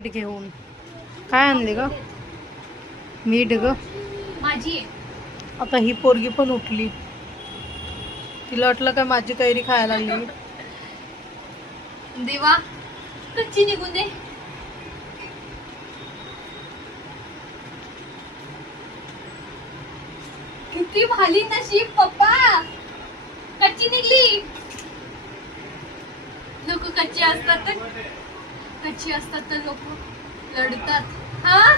घेऊन काय आणले ग? मीठ ग माझी आता ही पोरगी पण उठली, तिला वाटलं काय माझी कैरी खायला लागली. देवा कच्ची निघून दे. किती भाली नशीब पप्पा, कच्ची निघली. लोक कच्ची असतात तर लोक लढतात. हा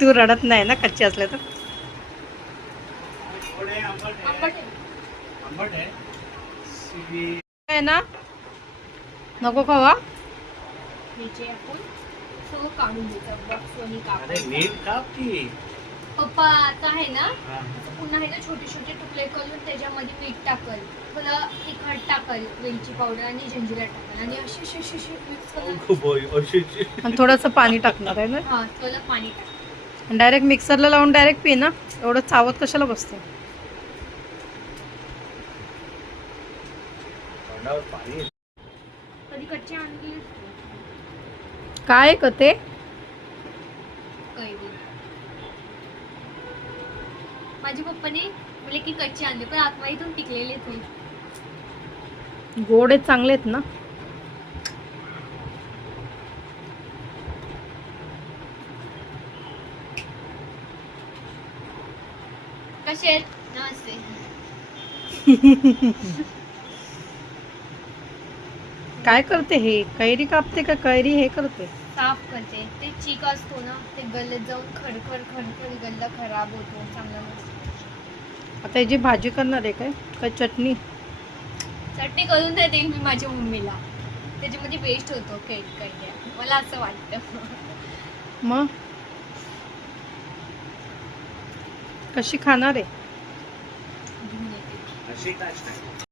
तू रडत नाही ना कच्ची असल्या तर? आंबट आहे. आहे ना, नको खावा. ह्याचे आपण सगळं काढून द्यायचं बॉक्सवाली नीट काप की. पप्पा आता आहे ना, पुन्हा आहे ना छोटे छोटे तुकडे करून त्याच्यामध्ये मीठ टाकल, थोडं तिखट टाकल, वेलची पावडर आणि जंजिरा टाकल आणि अशी मिक्स करून आणि थोडंसं पाणी टाकणार आहे ना, हा थोडं पाणी टाक. डायरेक्ट मिक्सरला लावून डायरेक्ट पी ना. एवढं चावत कशाला बसते? कधी कच्ची आणली काय क ते कैरी? माझ्या पप्पाने बोले की कच्ची आणली, पण आतमाईतून पिकलेले नाही. गोड आहेत, चांगले आहेत ना. कसे आहेत? नमस्ते. काय करते हे? कैरी कापते का कैरी हे करते? साफ करते. ते चीक असतो ना, ते गल्ल्यात जाऊन खडखड गल्ला खराब होतो, चांगला नसतो. आता याची भाजी करणार आहे काय चटणी? चटणी करून देते मी माझ्या मम्मीला, त्याच्यामध्ये वेस्ट होतो कैऱ्या, मला असं वाटतं. मग कशी खाणार आहे? घेऊन येते. अशी काय